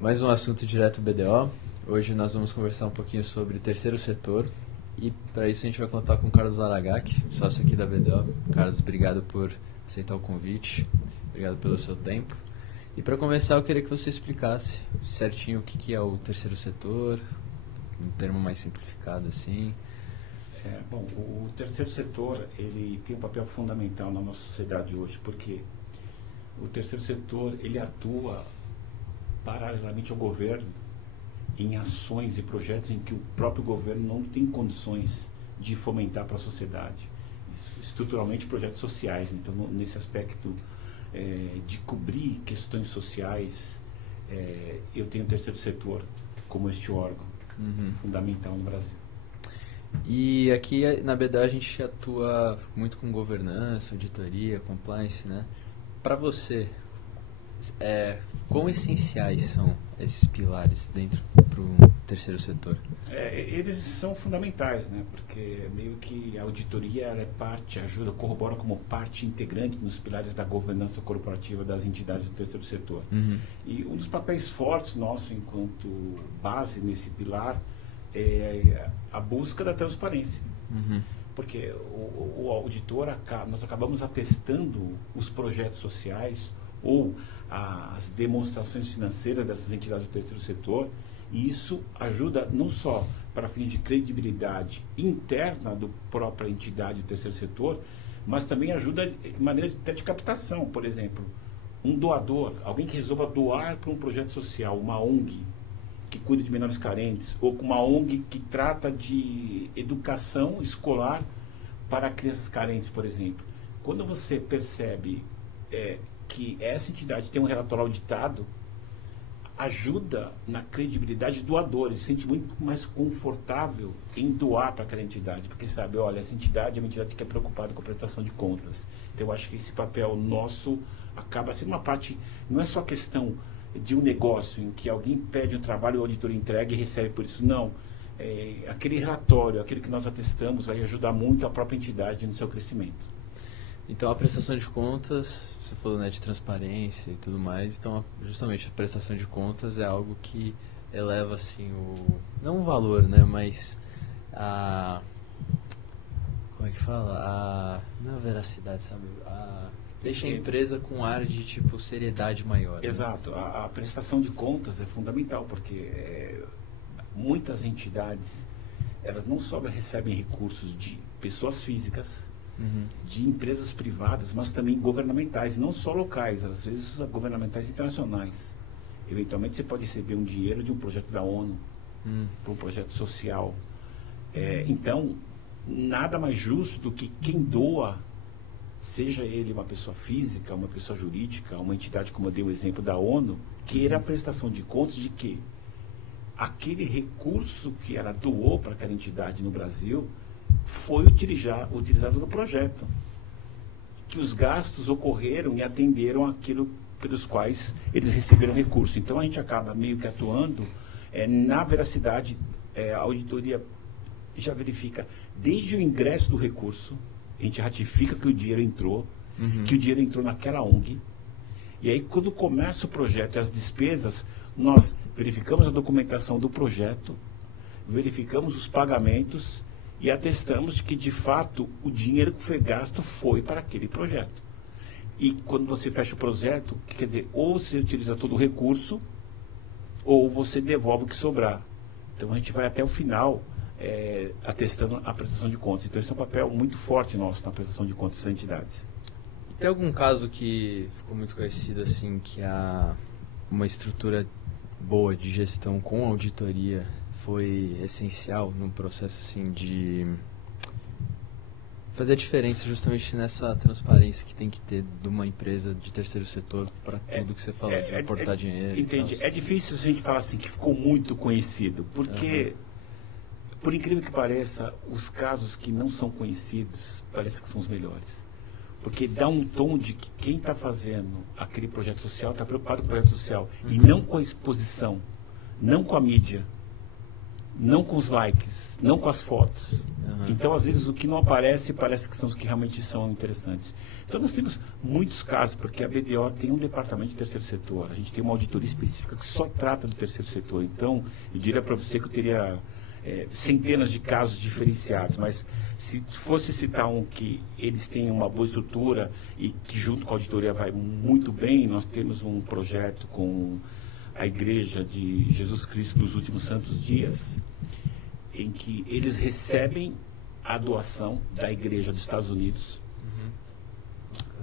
Mais um assunto direto BDO. Hoje nós vamos conversar um pouquinho sobre terceiro setor e para isso a gente vai contar com o Carlos Aragaki, sócio aqui da BDO. Carlos, obrigado por aceitar o convite, obrigado pelo seu tempo. E para começar eu queria que você explicasse certinho o que é o terceiro setor, um termo mais simplificado assim. Bom, o terceiro setor ele tem um papel fundamental na nossa sociedade hoje, porque o terceiro setor ele atua paralelamente ao governo em ações e projetos em que o próprio governo não tem condições de fomentar para a sociedade. Estruturalmente projetos sociais, então nesse aspecto de cobrir questões sociais, eu tenho o terceiro setor como este órgão fundamental no Brasil. E aqui na BDO a gente atua muito com governança, auditoria, compliance, né? Para você, quão essenciais são esses pilares dentro do terceiro setor? Eles são fundamentais, né? Porque meio que a auditoria ela é parte, ajuda, corrobora como parte integrante nos pilares da governança corporativa das entidades do terceiro setor. E um dos papéis fortes nosso enquanto base nesse pilar é a busca da transparência. Porque o auditor, nós acabamos atestando os projetos sociais ou as demonstrações financeiras dessas entidades do terceiro setor, e isso ajuda não só para fins de credibilidade interna da própria entidade do terceiro setor, mas também ajuda de maneira até de captação. Por exemplo, um doador, alguém que resolva doar para um projeto social, uma ONG que cuida de menores carentes, ou com uma ONG que trata de educação escolar para crianças carentes, por exemplo. Quando você percebe que essa entidade tem um relatório auditado, ajuda na credibilidade do doador, ele se sente muito mais confortável em doar para aquela entidade, porque sabe, olha, essa entidade é uma entidade que é preocupada com a prestação de contas. Então eu acho que esse papel nosso acaba sendo uma parte, não é só questão de um negócio em que alguém pede um trabalho e o auditor entrega e recebe por isso, não. Aquele relatório, aquele que nós atestamos, vai ajudar muito a própria entidade no seu crescimento. Então a prestação de contas, você falou, né, de transparência e tudo mais, então justamente a prestação de contas é algo que eleva assim não o valor, né, mas como é que fala? Não a veracidade, sabe? Deixa a empresa com ar de tipo seriedade maior. Exato, né? A prestação de contas é fundamental, porque muitas entidades, elas não só recebem recursos de pessoas físicas, de empresas privadas, mas também governamentais, não só locais, às vezes governamentais internacionais. Eventualmente você pode receber um dinheiro de um projeto da ONU, para um projeto social. Então, nada mais justo do que quem doa, seja ele uma pessoa física, uma pessoa jurídica, uma entidade, como eu dei o exemplo da ONU, queira a prestação de contas de que aquele recurso que ela doou para aquela entidade no Brasil foi utilizado no projeto, que os gastos ocorreram e atenderam aquilo pelos quais eles receberam recurso. Então a gente acaba meio que atuando na veracidade. A auditoria já verifica desde o ingresso do recurso, a gente ratifica que o dinheiro entrou, que o dinheiro entrou naquela ONG, e aí quando começa o projeto e as despesas, nós verificamos a documentação do projeto, verificamos os pagamentos e atestamos que, de fato, o dinheiro que foi gasto foi para aquele projeto. E quando você fecha o projeto, quer dizer, ou você utiliza todo o recurso, ou você devolve o que sobrar. Então, a gente vai até o final atestando a prestação de contas. Então, esse é um papel muito forte nosso na prestação de contas das entidades. Tem algum caso que ficou muito conhecido, assim, que uma estrutura boa de gestão com auditoria foi essencial num processo assim de fazer a diferença justamente nessa transparência que tem que ter de uma empresa de terceiro setor para tudo que você fala, de aportar dinheiro? Entendi. É difícil a gente falar assim que ficou muito conhecido, porque, por incrível que pareça, os casos que não são conhecidos parece que são os melhores. Porque dá um tom de que quem está fazendo aquele projeto social está preocupado com o projeto social e não com a exposição, não com a mídia. não com os likes, não com as fotos. Então, às vezes, o que não aparece, parece que são os que realmente são interessantes. Então, nós temos muitos casos, porque a BDO tem um departamento de terceiro setor. A gente tem uma auditoria específica que só trata do terceiro setor. Então, eu diria para você que eu teria centenas de casos diferenciados, mas se fosse citar um que eles têm uma boa estrutura e que junto com a auditoria vai muito bem, nós temos um projeto com a Igreja de Jesus Cristo dos Últimos Santos Dias, em que eles recebem a doação da Igreja dos Estados Unidos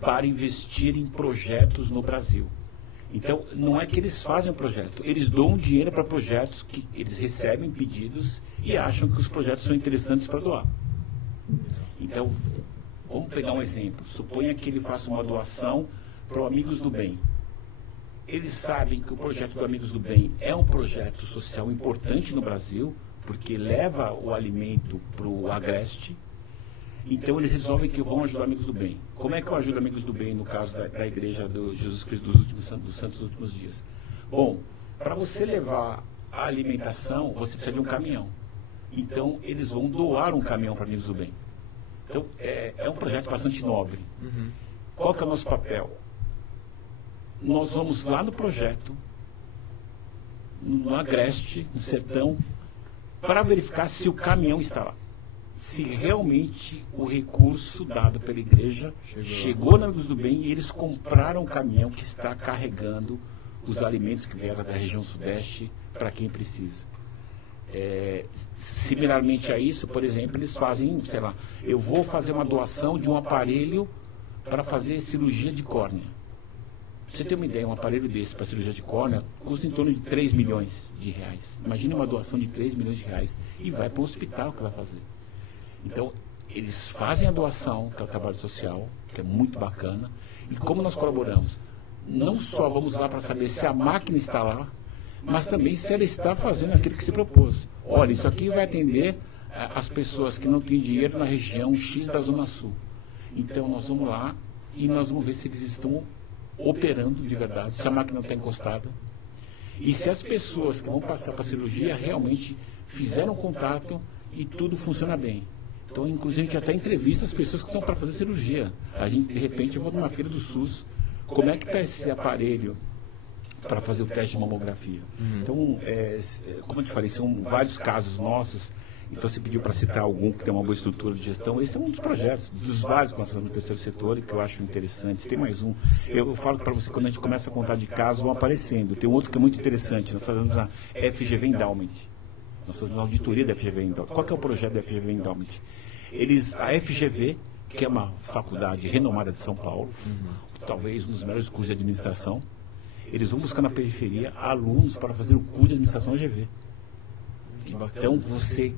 para investir em projetos no Brasil. Então, não é que eles fazem o projeto, eles doam dinheiro para projetos que eles recebem pedidos e acham que os projetos são interessantes para doar. Então, vamos pegar um exemplo. Suponha que ele faça uma doação para o Amigos do Bem. Eles sabem que o projeto do Amigos do Bem é um projeto social importante no Brasil, porque leva o alimento para o Agreste. Então, eles resolvem que vão ajudar Amigos do Bem. Como é que eu ajudo Amigos do Bem no caso da Igreja do Jesus Cristo dos Santos Últimos Dias? Bom, para você levar a alimentação, você precisa de um caminhão. Então, eles vão doar um caminhão para Amigos do Bem. Então, é um projeto bastante nobre. Qual que é o nosso papel? Nós vamos lá no projeto, no Agreste, no sertão, para verificar se o caminhão está lá. Se realmente o recurso dado pela igreja chegou na Amigos do Bem e eles compraram o caminhão que está carregando os alimentos que vieram da região sudeste para quem precisa. Similarmente a isso, por exemplo, eles fazem, sei lá, eu vou fazer uma doação de um aparelho para fazer cirurgia de córnea. Pra você ter uma ideia, um aparelho desse para cirurgia de córnea custa em torno de 3 milhões de reais. Imagine uma doação de 3 milhões de reais e vai para o hospital que vai fazer. Então, eles fazem a doação, que é o trabalho social, que é muito bacana. E como nós colaboramos? Não só vamos lá para saber se a máquina está lá, mas também se ela está fazendo aquilo que se propôs. Olha, isso aqui vai atender as pessoas que não têm dinheiro na região X da Zona Sul. Então, nós vamos lá e nós vamos ver se eles estão operando de verdade, se a máquina está encostada. E se as pessoas que vão passar para a cirurgia realmente fizeram contato e tudo funciona bem. Então, inclusive, a gente até entrevista as pessoas que estão para fazer cirurgia. A gente, de repente, eu vou numa feira do SUS, como é que está esse aparelho para fazer o teste de mamografia? Então, como eu te falei, são vários casos nossos. Então, você pediu para citar algum que tem uma boa estrutura de gestão. Esse é um dos projetos, dos vários que nós fazemos no terceiro setor e que eu acho interessante. Tem mais um. Eu falo para você, quando a gente começa a contar de casos, vão aparecendo. Tem um outro que é muito interessante. Nós fazemos a FGV Endowment. Nós fazemos a auditoria da FGV Endowment. Qual que é o projeto da FGV Endowment? A FGV, que é uma faculdade renomada de São Paulo, talvez um dos melhores cursos de administração, eles vão buscar na periferia alunos para fazer o curso de administração AGV. Então, você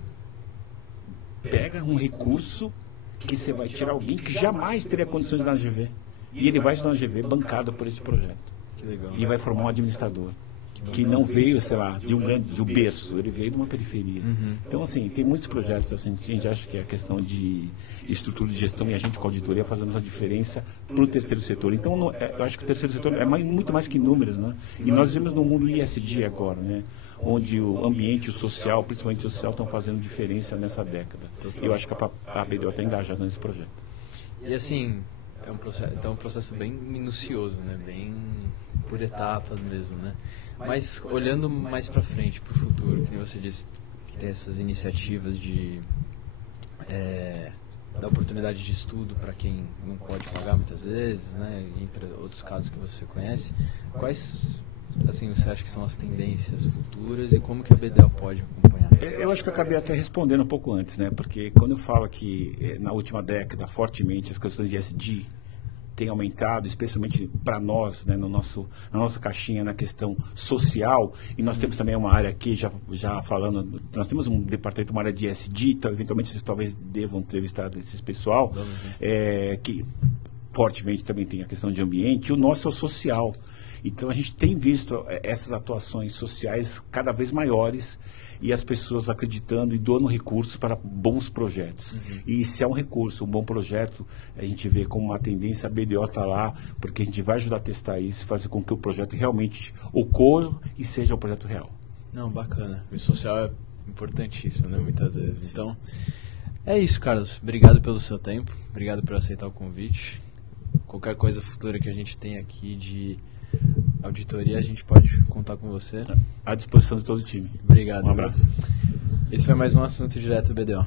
pega um recurso que você vai tirar alguém que jamais teria condições de dar na AGV. E ele vai estudar na AGV bancado por esse projeto. Que legal. E vai formar um administrador que não veio, sei lá, de um berço, ele veio de uma periferia. Então, assim, tem muitos projetos, assim, a gente acha que é a questão de estrutura de gestão e a gente com a auditoria fazemos a diferença para o terceiro setor. Então, eu acho que o terceiro setor é muito mais que números, né? E nós vivemos num mundo ISD agora, né? Onde o ambiente e o social, principalmente o social, estão fazendo diferença nessa década. Eu acho que a BDO está engajada nesse projeto. E assim, é um processo bem minucioso, né? Bem por etapas mesmo, né? Mas olhando mais para frente, para o futuro, que você disse que tem essas iniciativas de dar oportunidade de estudo para quem não pode pagar muitas vezes, né? Entre outros casos que você conhece, quais assim você acha que são as tendências futuras e como que a BDO pode acompanhar? Eu acho que eu acabei até respondendo um pouco antes, né? Porque quando eu falo que na última década, fortemente, as questões de ESG têm aumentado, especialmente para nós, né, na nossa caixinha, na questão social, e nós temos também uma área aqui, já falando, nós temos um departamento, uma área de ESG, então, eventualmente vocês talvez devam entrevistar esse pessoal, que fortemente também tem a questão de ambiente, e o nosso é o social. Então, a gente tem visto essas atuações sociais cada vez maiores e as pessoas acreditando e doando recursos para bons projetos. E se é um recurso, um bom projeto, a gente vê como uma tendência, a BDO está lá, porque a gente vai ajudar a testar isso e fazer com que o projeto realmente ocorra e seja um projeto real. Não, bacana. O social é importantíssimo, né, muitas vezes. Sim. Então, é isso, Carlos. Obrigado pelo seu tempo, obrigado por aceitar o convite. Qualquer coisa futura que a gente tem aqui de auditoria, a gente pode contar com você. À disposição de todo o time. Obrigado. Um abraço. Esse foi mais um Assunto Direto BDO.